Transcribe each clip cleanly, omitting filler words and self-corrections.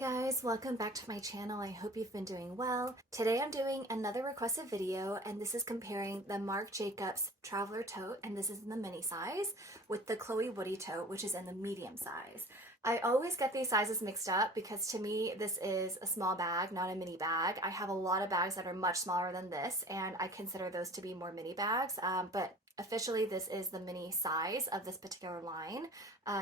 Hi guys, welcome back to my channel. I hope you've been doing well. Today I'm doing another requested video, and this is comparing the Marc Jacobs Traveler Tote, and this is in the mini size, with the Chloe Woody Tote, which is in the medium size. I always get these sizes mixed up because to me this is a small bag, not a mini bag. I have a lot of bags that are much smaller than this, and I consider those to be more mini bags, but officially this is the mini size of this particular line,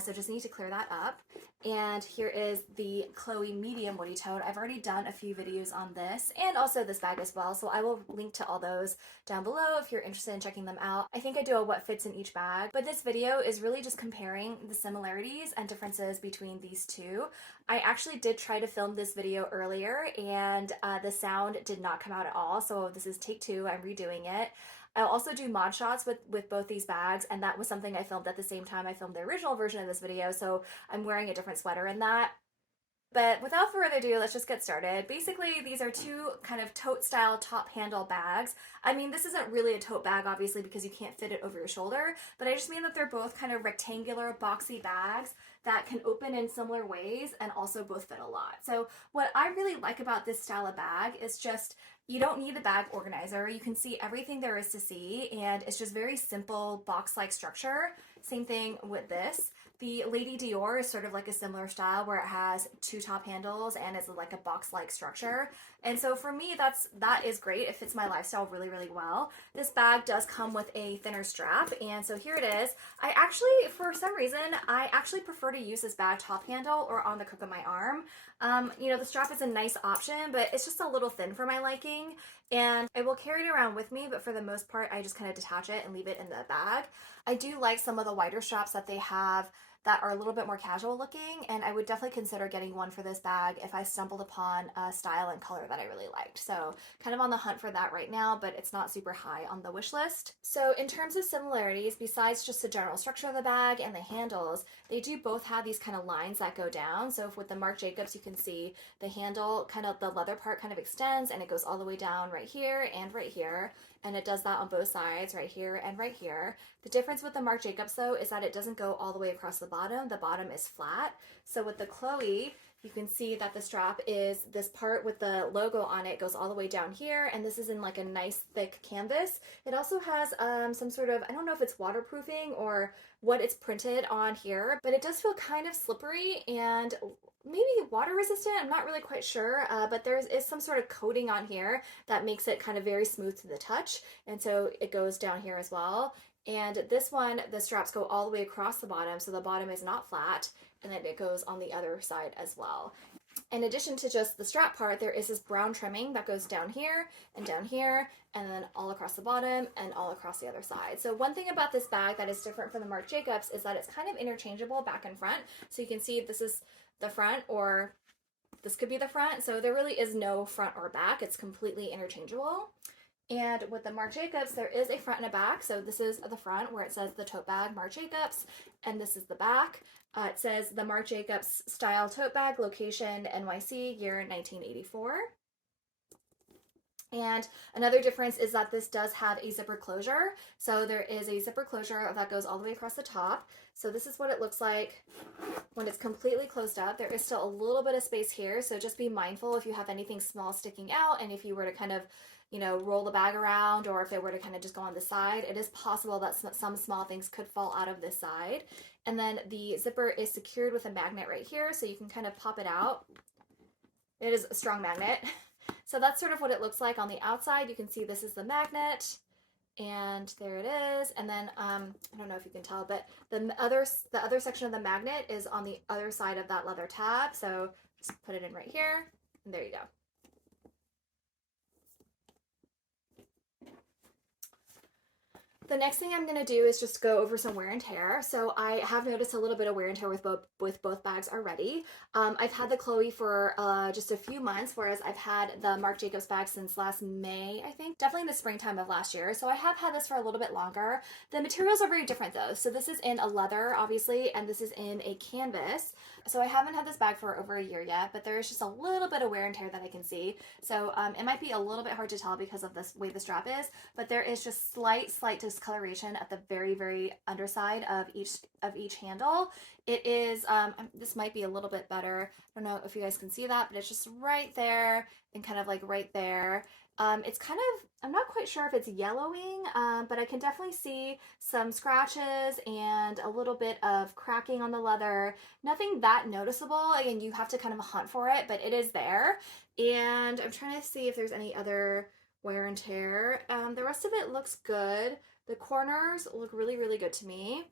so just need to clear that up. And here is the Chloe medium Woody Tote. I've already done a few videos on this and also this bag as well, so I will link to all those down below if you're interested in checking them out. I think I do a what fits in each bag, but this video is really just comparing the similarities and differences between these two. I actually did try to film this video earlier and the sound did not come out at all, so this is take two. I'm redoing it. I'll also do mod shots with both these bags, and that was something I filmed at the same time I filmed the original version of this video, so I'm wearing a different sweater in that. But without further ado, let's just get started. Basically, these are two kind of tote style top handle bags. I mean, this isn't really a tote bag, obviously, because you can't fit it over your shoulder, but I just mean that they're both kind of rectangular, boxy bags that can open in similar ways and also both fit a lot. So what I really like about this style of bag is just you don't need a bag organizer. You can see everything there is to see, and it's just very simple box-like structure. Same thing with this. The Lady Dior is sort of like a similar style where it has two top handles and is like a box-like structure. And so for me, that is great. It fits my lifestyle really, really well. This bag does come with a thinner strap, and so here it is. I actually, for some reason, I actually prefer to use this bag top handle or on the crook of my arm. You know, the strap is a nice option, but it's just a little thin for my liking, and I will carry it around with me, but for the most part, I just kind of detach it and leave it in the bag. I do like some of the wider straps that they have that are a little bit more casual looking, and I would definitely consider getting one for this bag if I stumbled upon a style and color that I really liked. So kind of on the hunt for that right now, but it's not super high on the wish list. So in terms of similarities, besides just the general structure of the bag and the handles, they do both have these kind of lines that go down. So with the Marc Jacobs, you can see the handle, kind of the leather part kind of extends and it goes all the way down right here and right here. And it does that on both sides, right here and right here. The difference with the Marc Jacobs though is that it doesn't go all the way across the bottom. The bottom is flat. So with the Chloe, you can see that the strap is this part with the logo on it goes all the way down here, and this is in like a nice thick canvas. It also has some sort of, I don't know if it's waterproofing or what it's printed on here, but it does feel kind of slippery and maybe water resistant. I'm not really quite sure, but there is some sort of coating on here that makes it kind of very smooth to the touch, and so it goes down here as well. And this one, the straps go all the way across the bottom, so the bottom is not flat, and then it goes on the other side as well. In addition to just the strap part, there is this brown trimming that goes down here, and then all across the bottom and all across the other side. So one thing about this bag that is different from the Marc Jacobs is that it's kind of interchangeable back and front. So you can see this is the front, or this could be the front. So there really is no front or back. It's completely interchangeable. And with the Marc Jacobs, there is a front and a back. So this is the front where it says the tote bag Marc Jacobs, and this is the back. It says the Marc Jacobs style tote bag, location NYC, year 1984. And another difference is that this does have a zipper closure. So there is a zipper closure that goes all the way across the top. So this is what it looks like when it's completely closed up. There is still a little bit of space here, so just be mindful if you have anything small sticking out, and if you were to kind of, you know, roll the bag around, or if it were to kind of just go on the side, it is possible that some small things could fall out of this side. And then the zipper is secured with a magnet right here, so you can kind of pop it out. It is a strong magnet. So that's sort of what it looks like on the outside. You can see this is the magnet, and there it is. And then I don't know if you can tell, but the other section of the magnet is on the other side of that leather tab. So just put it in right here, and there you go. The next thing I'm going to do is just go over some wear and tear. So I have noticed a little bit of wear and tear with both bags already. I've had the Chloe for just a few months, whereas I've had the Marc Jacobs bag since last May, I think. Definitely in the springtime of last year. So I have had this for a little bit longer. The materials are very different though. So this is in a leather, obviously, and this is in a canvas. So I haven't had this bag for over a year yet, but there is just a little bit of wear and tear that I can see. So it might be a little bit hard to tell because of this way the strap is, but there is just slight discoloration at the very underside of each handle. It is, this might be a little bit better. I don't know if you guys can see that, but it's just right there and kind of like right there. It's kind of, I'm not quite sure if it's yellowing, but I can definitely see some scratches and a little bit of cracking on the leather. Nothing that noticeable. Again, you have to kind of hunt for it, but it is there. And I'm trying to see if there's any other wear and tear. The rest of it looks good. The corners look really good to me.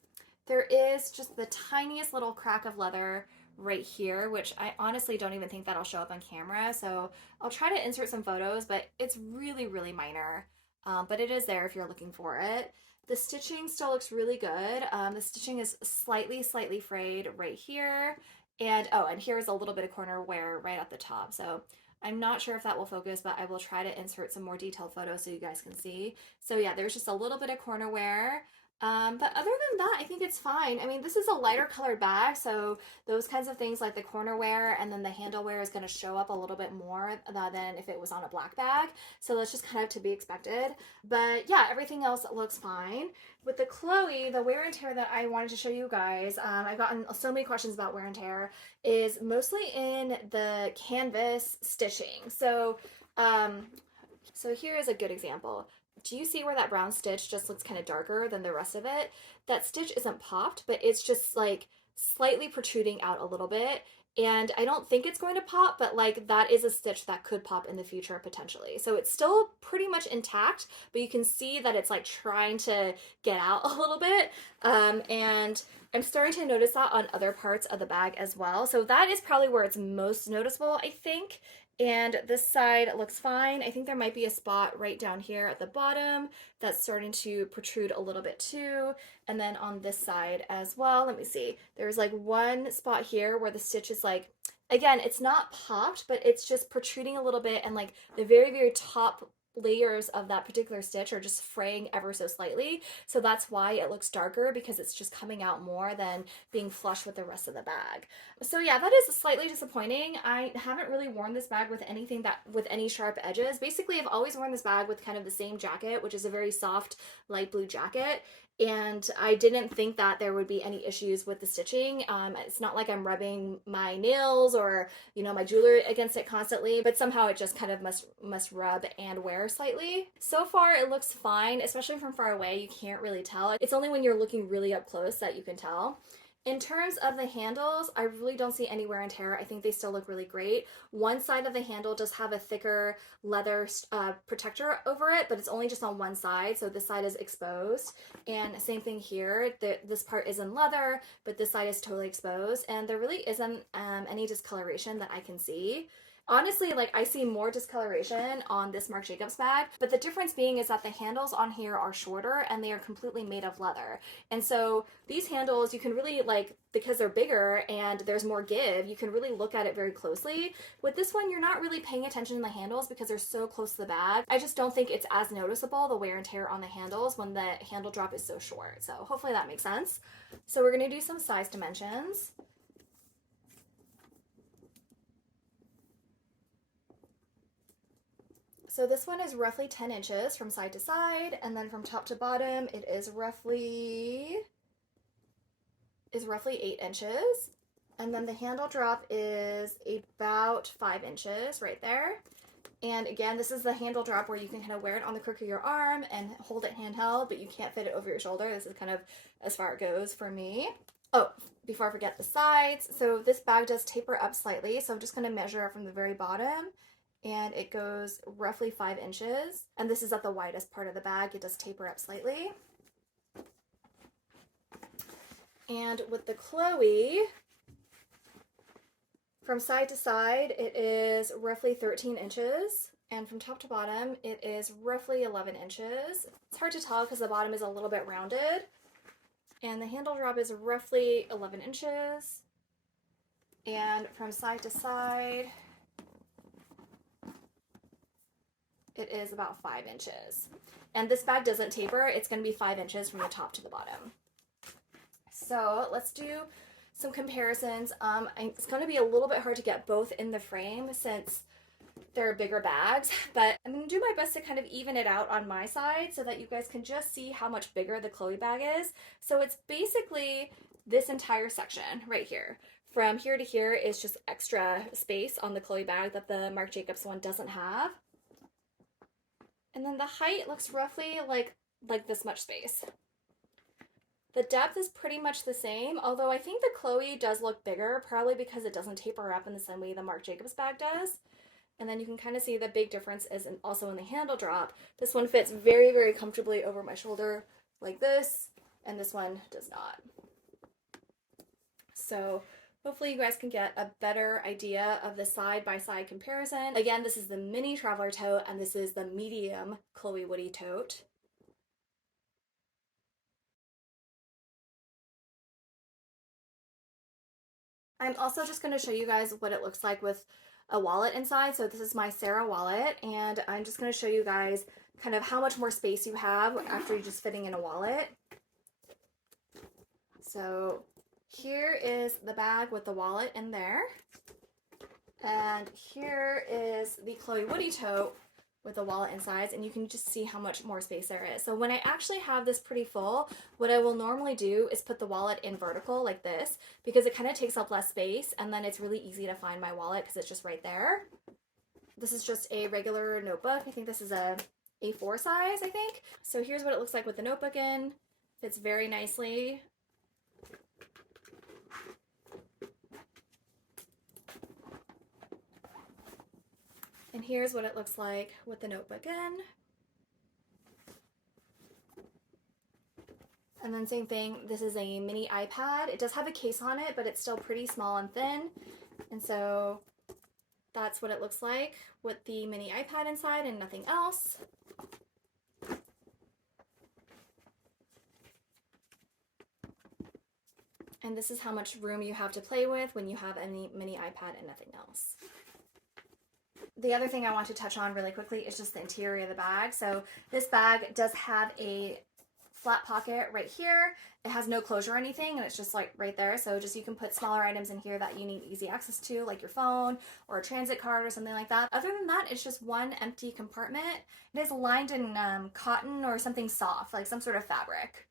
There is just the tiniest little crack of leather right here, which I honestly don't even think that'll show up on camera. So I'll try to insert some photos, but it's really minor. But it is there if you're looking for it. The stitching still looks really good. The stitching is slightly frayed right here. And oh, and here's a little bit of corner wear right at the top. So I'm not sure if that will focus, but I will try to insert some more detailed photos so you guys can see. So yeah, there's just a little bit of corner wear. But other than that, I think it's fine. I mean, this is a lighter colored bag, so those kinds of things like the corner wear and then the handle wear is going to show up a little bit more than if it was on a black bag. So that's just kind of to be expected. But yeah, everything else looks fine. With the Chloe, the wear and tear that I wanted to show you guys, I've gotten so many questions about wear and tear, is mostly in the canvas stitching. So, so here is a good example. Do you see where that brown stitch just looks kind of darker than the rest of it? That stitch isn't popped, but it's just like slightly protruding out a little bit. And I don't think it's going to pop, but like that is a stitch that could pop in the future potentially. So it's still pretty much intact, but you can see that it's like trying to get out a little bit. And I'm starting to notice that on other parts of the bag as well. So that is probably where it's most noticeable, I think. And this side looks fine. I think there might be a spot right down here at the bottom that's starting to protrude a little bit too. And then on this side as well, let me see. There's like one spot here where the stitch is like, again, it's not popped, but it's just protruding a little bit, and like the very top layers of that particular stitch are just fraying ever so slightly. So that's why it looks darker, because it's just coming out more than being flush with the rest of the bag. So yeah, that is slightly disappointing. I haven't really worn this bag with anything with any sharp edges. Basically, I've always worn this bag with kind of the same jacket, which is a very soft light blue jacket. And I didn't think that there would be any issues with the stitching. It's not like I'm rubbing my nails or, you know, my jewelry against it constantly, but somehow it just kind of must rub and wear slightly. So far, it looks fine, especially from far away. You can't really tell. It's only when you're looking really up close that you can tell. In terms of the handles, I really don't see any wear and tear. I think they still look really great. One side of the handle does have a thicker leather protector over it, but it's only just on one side, so this side is exposed. And same thing here, this part is in leather, but this side is totally exposed, and there really isn't any discoloration that I can see. Honestly, like I see more discoloration on this Marc Jacobs bag, but the difference being is that the handles on here are shorter and they are completely made of leather. And so these handles, you can really like, because they're bigger and there's more give, you can really look at it very closely. With this one, you're not really paying attention to the handles because they're so close to the bag. I just don't think it's as noticeable, the wear and tear on the handles, when the handle drop is so short. So hopefully that makes sense. So we're gonna do some size dimensions. So this one is roughly 10 inches from side to side, and then from top to bottom, it is roughly 8 inches. And then the handle drop is about 5 inches right there. And again, this is the handle drop where you can kind of wear it on the crook of your arm and hold it handheld, but you can't fit it over your shoulder. This is kind of as far it goes for me. Oh, before I forget the sides. So this bag does taper up slightly, so I'm just going to measure from the very bottom. And it goes roughly 5 inches. And this is at the widest part of the bag. It does taper up slightly. And with the Chloe, from side to side, it is roughly 13 inches. And from top to bottom, it is roughly 11 inches. It's hard to tell because the bottom is a little bit rounded. And the handle drop is roughly 11 inches. And from side to side, it is about 5 inches. And this bag doesn't taper. It's going to be 5 inches from the top to the bottom. So let's do some comparisons. It's going to be a little bit hard to get both in the frame since they're bigger bags, but I'm going to do my best to kind of even it out on my side so that you guys can just see how much bigger the Chloe bag is. So it's basically this entire section right here. From here to here is just extra space on the Chloe bag that the Marc Jacobs one doesn't have. And then the height looks roughly like this much space. The depth is pretty much the same, although I think the Chloe does look bigger, probably because it doesn't taper up in the same way the Marc Jacobs bag does. And then you can kind of see the big difference is also in the handle drop. This one fits very, very comfortably over my shoulder like this, and this one does not. So hopefully you guys can get a better idea of the side-by-side comparison. Again, this is the mini traveler tote, and this is the medium Chloe Woody tote. I'm also just going to show you guys what it looks like with a wallet inside. So this is my Sarah wallet, and I'm just going to show you guys kind of how much more space you have after you're just fitting in a wallet. So here is the bag with the wallet in there, and here is the Chloe Woody tote with the wallet inside, and you can just see how much more space there is. So when I actually have this pretty full, what I will normally do is put the wallet in vertical like this, because it kind of takes up less space, and then it's really easy to find my wallet because it's just right there. This is just a regular notebook. I think this is a A4 size, I think. So here's what it looks like with the notebook in. Fits very nicely. And here's what it looks like with the notebook in. And then same thing, this is a mini iPad. It does have a case on it, but it's still pretty small and thin. And so that's what it looks like with the mini iPad inside and nothing else. And this is how much room you have to play with when you have a mini iPad and nothing else. The other thing I want to touch on really quickly is just the interior of the bag. So this bag does have a flat pocket right here. It has no closure or anything, and it's just like right there. So just you can put smaller items in here that you need easy access to, like your phone or a transit card or something like that. Other than that, it's just one empty compartment. It is lined in cotton or something soft, like some sort of fabric.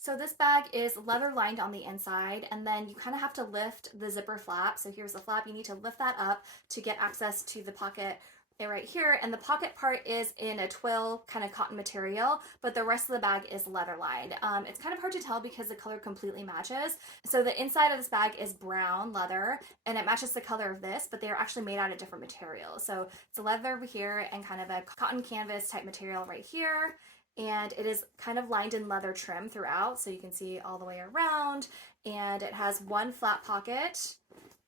So this bag is leather lined on the inside, and then you kind of have to lift the zipper flap. So here's the flap. You need to lift that up to get access to the pocket right here. And the pocket part is in a twill kind of cotton material, but the rest of the bag is leather lined. It's kind of hard to tell because the color completely matches. So the inside of this bag is brown leather, and it matches the color of this, but they're actually made out of different materials. So it's a leather over here and kind of a cotton canvas type material right here. And it is kind of lined in leather trim throughout, so you can see all the way around. And it has one flat pocket,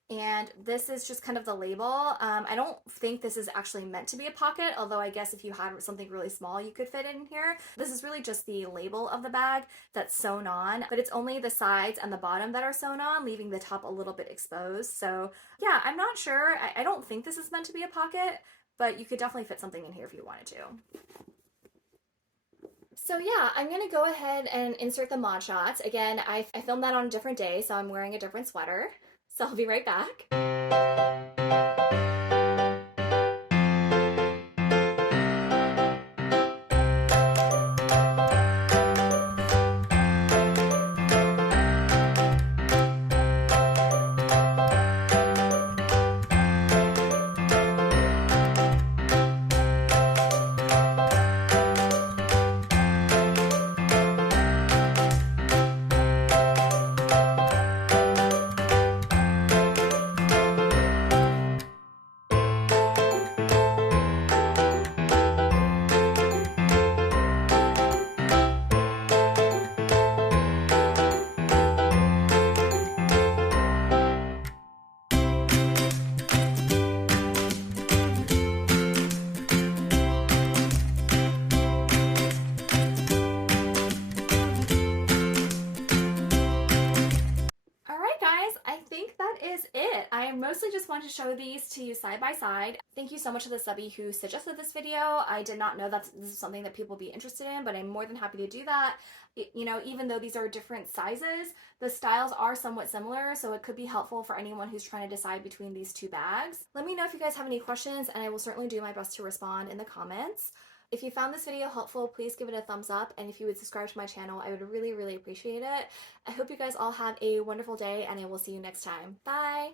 and this is just kind of the label. I don't think this is actually meant to be a pocket, although I guess if you had something really small, you could fit it in here. This is really just the label of the bag that's sewn on, but it's only the sides and the bottom that are sewn on, leaving the top a little bit exposed. So yeah, I'm not sure. I don't think this is meant to be a pocket, but you could definitely fit something in here if you wanted to. So yeah, I'm going to go ahead and insert the mod shots. Again, I filmed that on a different day, so I'm wearing a different sweater. So I'll be right back. I mostly just wanted to show these to you side by side. Thank you so much to the subby who suggested this video. I did not know that this is something that people would be interested in, but I'm more than happy to do that. You know, even though these are different sizes, the styles are somewhat similar, so it could be helpful for anyone who's trying to decide between these two bags. Let me know if you guys have any questions, and I will certainly do my best to respond in the comments. If you found this video helpful, please give it a thumbs up, and if you would subscribe to my channel, I would really, really appreciate it. I hope you guys all have a wonderful day, and I will see you next time. Bye!